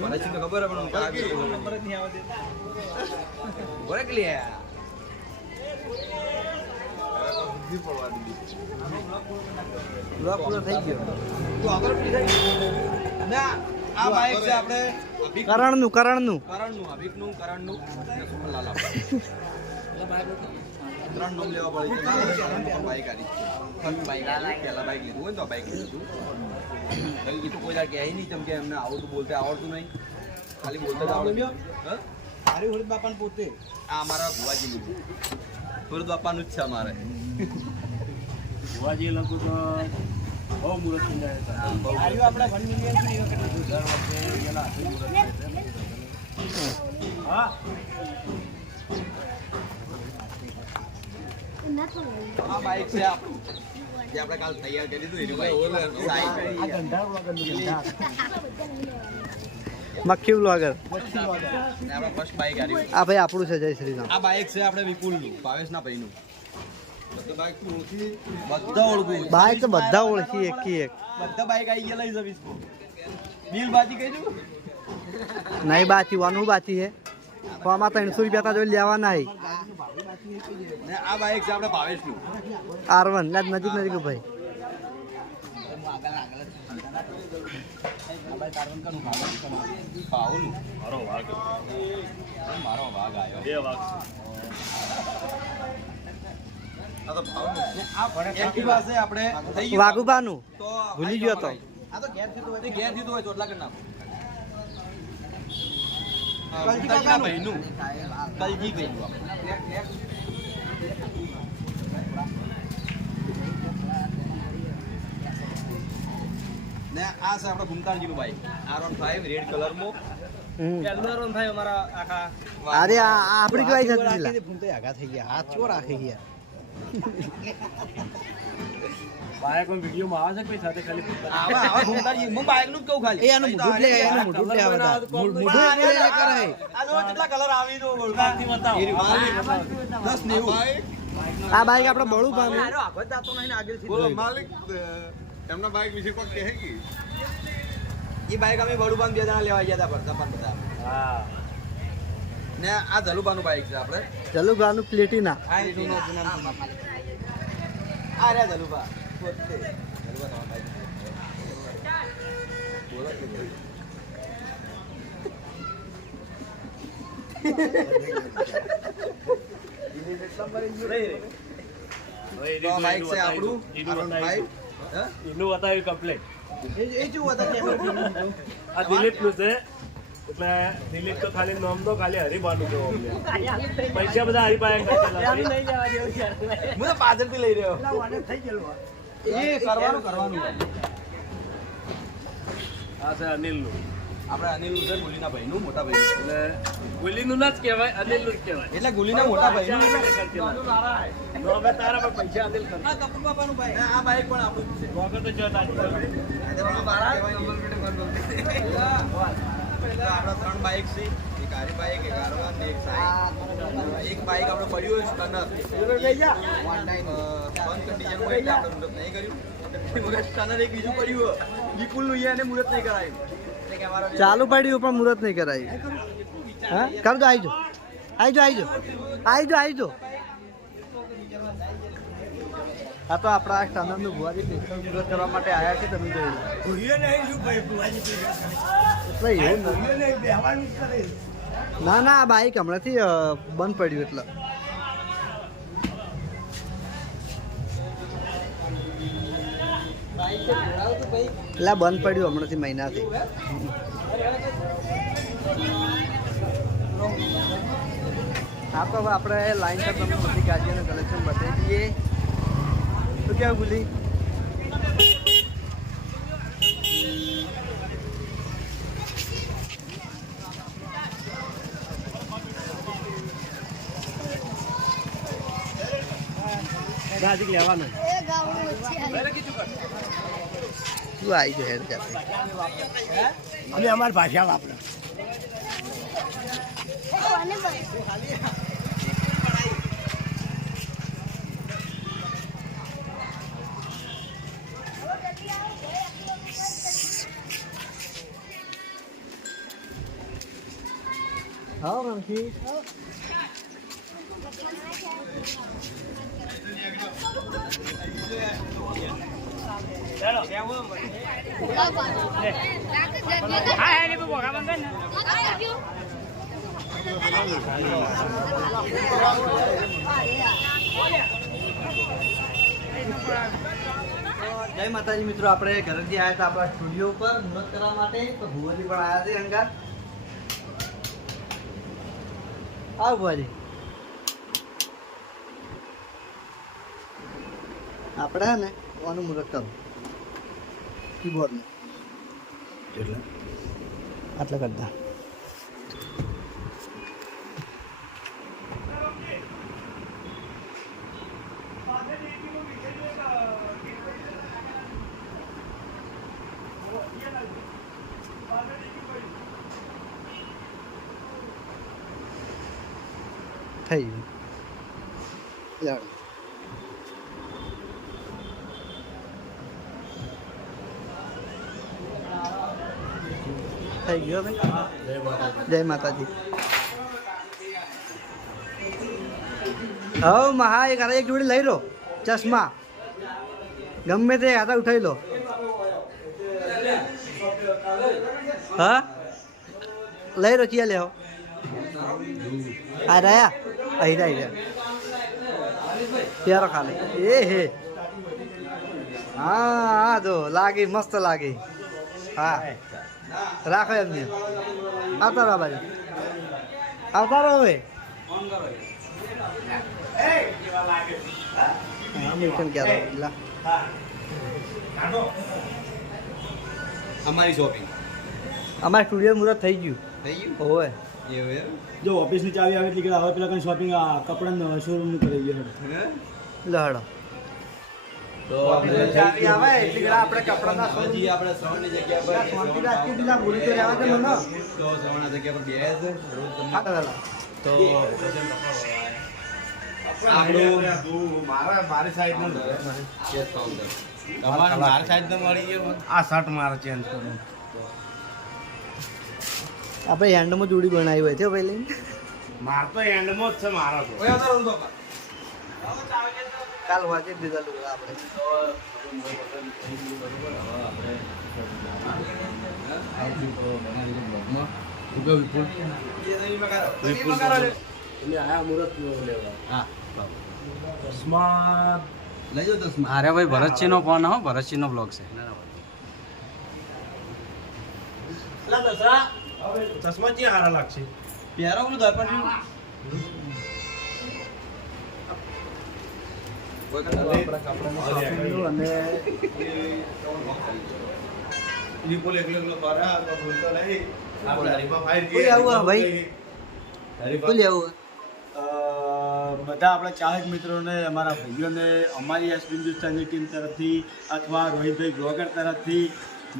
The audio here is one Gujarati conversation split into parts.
મને શું ખબર પણ નંબર જ નહીં આવે બોલે કે લે પૂરો થઈ ગયો તો આગળ પી થઈ ના આ બાઈક છે આપણે કરણનું અભિકનું કરણનું સુમનલાલ ત્રણ નામ લેવા પડે બાઈક આરી બાઈક પહેલા બાઈક લીધું હોય તો બાઈક લીધું એ તો કોઈ કહે નહીં તેમ કે એમને આવડતું બોલતે આવડતું નહીં ખાલી બોલતા જ આવડે મારી હુરદ બાપાને પોતે આ અમારા ભુવાજી લીધું હુરદ બાપાનું જ છે અમારે ભુવાજી લોકો તો બહુ મુરત આપણા 1 મિલિયન હા આ બાઈક છે આપણું જે આપણે કાલ તૈયાર કરી દીધું એની બાઈક મક્ખી વ્લોગર ને આપણે ફર્સ્ટ બાઈક આવી આ ભાઈ આપણું છે જય શ્રી રામ આ બાઈક છે આપણે વિપુલનું ભાવેશના ભાઈનું બધા ઓળખું બાઈક તો બધા ઓળખી એક બધા બાઈક આવી ગયા લઈ જવીશ બિલ બાજી કહી દઉં નહીં બાચી વાનું બાચી છે તો આમાં 300 રૂપિયા તો લેવા નહીં ને આ બાઈક છે આપણે ભાવેશનું R1 લાજ નજીક ભાઈ ભાવનું મારો વાઘ આવ્યો 2 વાઘ આ તો ભાવનું આ એક્ટિવા છે આપણે થઈ ગયું વાઘુબાનું તો ભૂલી ગયો તો આ તો ઘેર દીધું હોય ચોટલા કરી નાખો ભાઈનું કલજી ભાઈનું ને આ છે આપણે ભૂમતાનજીનું બાઈક R15 રેડ કલરમાં પહેલું R15 અમારા આખા અરે આપડી કઈ જતી ભૂમતે આગા થઈ ગયા હાથ ચો રાખી ગયા બાઈક નો વિડિયો માં આવે છે કોઈ સાથે ખાલી આવા ભૂમતાનજી હું બાઈક નું જ કહું ખાલી એ આનું મોઢું લે એનું મોઢું લે આવતા મોઢું લે કરે આ જો કેટલા કલર આવી દો બોલતાથી બતાવો 10 90 આ બાઈક આપણે બળું પામે આખો દાતો નહીં આગળથી બોલો માલિક એમના બાઈક વિશે કોઈ કહે કે એ બાઈક અમે બડુબાન 2 જણા લેવા ગયા હતા ભરતા બધા હા ને આ જલુબાનું બાઈક છે આપણે જલુભાનું પ્લેટિના આ જૂનો આ રે જલુબા પોતે જલુબા તમારા બાઈક બોલો કે તો બાઈક છે આપણું R15 એનું બતાવ્યું કમ્પ્લેટ એ જો હતા આ દિલીપ નું છે એટલે દિલીપ તો ખાલી નામ તો ખાલી હરિબાનું છે પૈસા બધા હરિભાઈ કરતા હું તો પાછળથી લઈ રહ્યો એ કરવાનું આ છે અનિલનું આપણે અનિલનું છે ગુલીના ભાઈનું મોટા ભાઈ એટલે ગુલીનું ના જ કહેવાય અનિલનું જ કહેવાય એટલે ગુલીના મોટા ભાઈનું અમે તારા પર પૈસા અનિલ કર આ કપૂર બાપાનું ભાઈ આ બાઈક પણ આપણું છે વગર તો જતા આપણા 3 બાઈક છે એક આરી બાઈક એક R1 ને એક સાઈ એક બાઈક આપણે પડ્યું હોય સ્ટનર બંધ કન્ડિશન હોય એટલે આપણે મુહૂર્ત નહીં કર્યું મગર સ્ટનર એક બીજું પડ્યું હોય વિપુલનું એને મુહૂર્ત નહીં કરાયું એટલે કે અમારો ચાલુ પડ્યું પણ મુહૂર્ત નહીં કરાયું હા કરજો આઈજો આ તો આપણા સ્ટનરનું ભુવાજી સ્પેશિયલ મુહૂર્ત કરવા માટે આવ્યા છે તમે જોઈ એટલે એવું ના આ બાઈક હમણાંથી બંધ પડ્યું એટલે બંધ પડ્યું હમણાંથી મહિનાથી હા તો હવે આપણે લાઈન પર તમને બધી ગાડીઓનું કલેક્શન બતાવી દઈએ તો ક્યાં ભૂલી ગાજી લેવાનું તું આવી ગયો હેડ જાતે અમે અમારી ભાષા વાપરે હા રણકી જય માતાજી મિત્રો, આપણે ઘરેથી આવ્યા હતા આપણા સ્ટુડિયો ઉપર મુહૂર્ત કરવા માટે. તો ભુવાજી પણ આવ્યા છે અંગાર. આવ ભુવાજી, આપણે હે ને આનું મુહૂર્ત કરો કીબોર્ડનું આટલા કરતા. થઈ ગયું. થઈ ગયો ભાઈ. જય માતાજી. હવે મહા એક જોડી લઈ લો ચશ્મા, ગમે તે હાથા ઉઠાવી લો. હા લઈ લો. ક્યાં લેવો? આ રહ્યા અહીં રહ્યા પ્યારો ખાલી. એ હે હા હા જો લાગી, મસ્ત લાગી. હા રાખો એમને. આવતા રહો બાજુ, આવતા રહો. હવે અમારી શોપિંગ, અમારે સ્ટુડિયો મુહૂર્ત થઈ ગયું. થઈ ગયું હોવે એવું એમ? જો ઓફિસની ચાવી આવે એટલે કે હવે પેલા કઈ શોપિંગ કપડાં શોરૂમનું કરી ગયો. લહડો તો ચાવી આવે એટલે કે આપણે કપડાના હજી આપણે શ્રવણની જગ્યા પર શાંતિ રાખી દીધા. ભૂલી તો રહેવા દે મને. તો શ્રવણના જગ્યા પર બેસે છે રોજ તમને. હા દાદા તો મારી સાઈડ તમારે મારી સાઈડ તો મળી ગયો. આ શર્ટ મારે ચેન્જ કરું. આપણે હેન્ડમાં જોડી બનાવી હોય છે પહેલી. માર તો એન્ડમાં જ છે મારા તો. ઓય આવતા રહો તો કાલ વાંચી દીધા લોકો આપણે. લઈ જાઓ તો અરે ભાઈ ભરતસિંહ નો ફોન હો, ભરતસિંહ નો બ્લોગ છે. ચશ્મા ક્યાં હારા લાગશે? પ્યારો બોલું દર્પણ અને વિપુલ એકલો એકલો ફરા તો બોલતો નહીં. આપણે હરીફા ફાઈર કોઈ આવું હા ભાઈ, કોઈ આવું બધા આપણા ચાહક મિત્રોને, અમારા ભાઈઓને અમારી એસ હિન્દુસ્તાની ટીમ તરફથી અથવા રોહિતભાઈ બ્લોગર તરફથી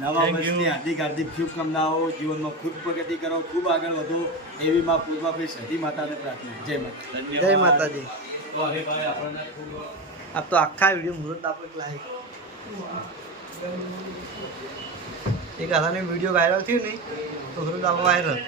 નવા વર્ષની હાર્દિક હાર્દિક શુભકામનાઓ. જીવનમાં ખૂબ પ્રગતિ કરો, ખૂબ આગળ વધો એવી માં પૂર્વાભાઈ સતી માતાને પ્રાર્થના. જય માતા. જય માતાજી. તો હરીફાઈ આપણને ખૂબ આપ તો આખા વિડીયો મુહૂર્ત આપણે લાઈક એક હાથાને વિડીયો વાયરલ થયું નહીં તો થોડુંક આપણે વાયરલ.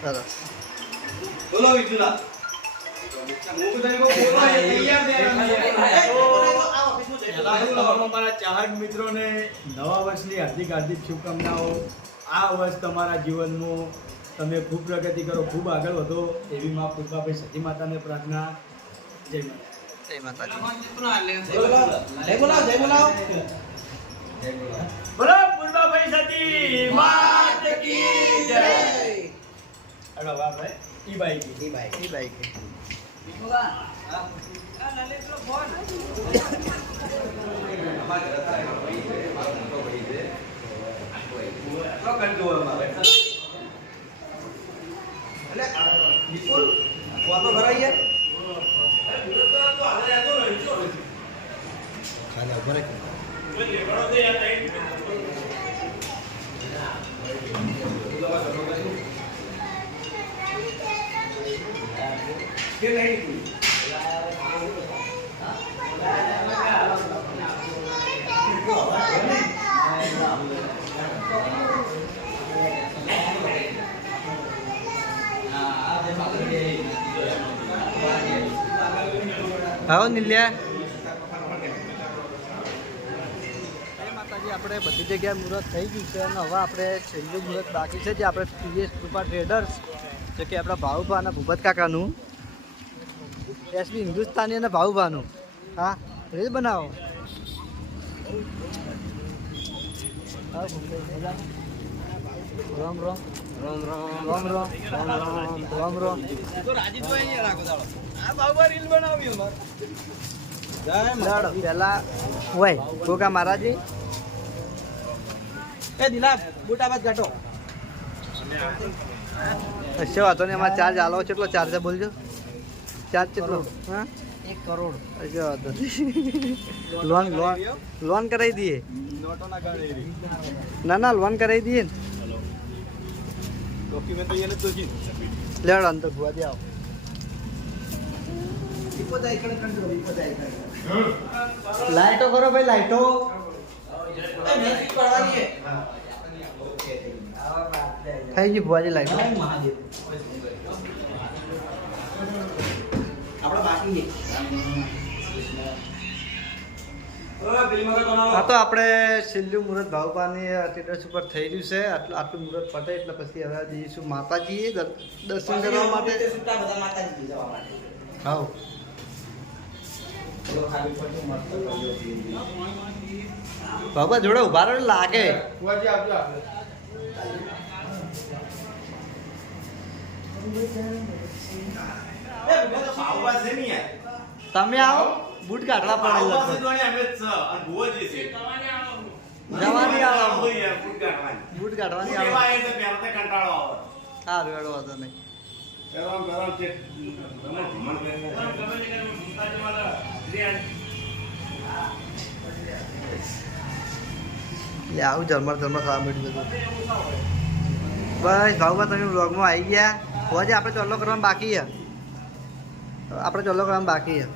સરસ. બોલો વિઠુલા. અમારા ચાહક મિત્રોને નવા વર્ષની હાર્દિક હાર્દિક શુભકામનાઓ. આ વર્ષ તમારા જીવનમાં તમે ખૂબ પ્રગતિ કરો, ખૂબ આગળ વધો એવી માં પૂર્વાભાઈ સતી માતાને પ્રાર્થના. જય માતા. જય માતાજી. જય બોલાવો, જય બોલાવો. બોલો પૂર્વાભાઈ સતી માત કી જય. અરે વાહ ભાઈ, ઈ બાઈક એ બાઈક આવો નિલ્યા માતાજી આપણે બધી જગ્યાએ મુહૂર્ત થઈ ગયું છે અને હવે આપણે છેલ્લું મુહૂર્ત બાકી છે જે આપણે પીએસ કૃપા ટ્રેડર્સ જે કે આપણા ભાવુભા અને ભૂપત કાકાનું એસબી હિન્દુસ્તાની અને ભાવુભાનું હા રીલ બનાવો રામ રામ રામ રામ રામ રામ રામ રામ તો રાજી તો અહીંયા રાખો દાડો આ બાબા રીલ બનાવી અમાર લાડો પેલા હોય ગોગા મહારાજી એ દિલાપ બુટા બાદ કાઢો કશો વાંધો નહીં અમારે ચાર્જ આલો કેટલો ચાર્જ છે બોલજો ચાર્જ કેટલો હા 1 કરોડ કશો વાંધો લોન લોન લોન કરાવી દઈએ નોટો ના કાઢે ના લોન કરાવી દઈએ ને ડોક્યુમેન્ટ તો એને તો જી લેડો અંદર ભુવા દે આવો લાઈટો કરો ભાઈ લાઈટો થઈ ગઈ ભુવાજી લાઈટો આપણે બાકી હા તો આપણે છેલ્લું મુહૂર્ત ભાવપાની ટેટસ ઉપર થઈ રહ્યું છે આટલું મુહૂર્ત પતે એટલે પછી હવે જઈશું માતાજીએ દર્શન કરવા માટે હા બાબા જોડે ઉભા રહો લાગે તમે આવો બૂટ કાઢવા પડે જવાની આવો બૂટ કાઢવાની આવો સારું એડો વાંધો નહીં એટલે આવું ઝરમર ખાવા મળ્યું બધું બસ ભાવમાં તમે બ્લોગમાં આવી ગયા હોજે આપણે ચોલ્લો કરવાનું બાકી છે આપણે ચોલ્લો કરવાનું બાકી છે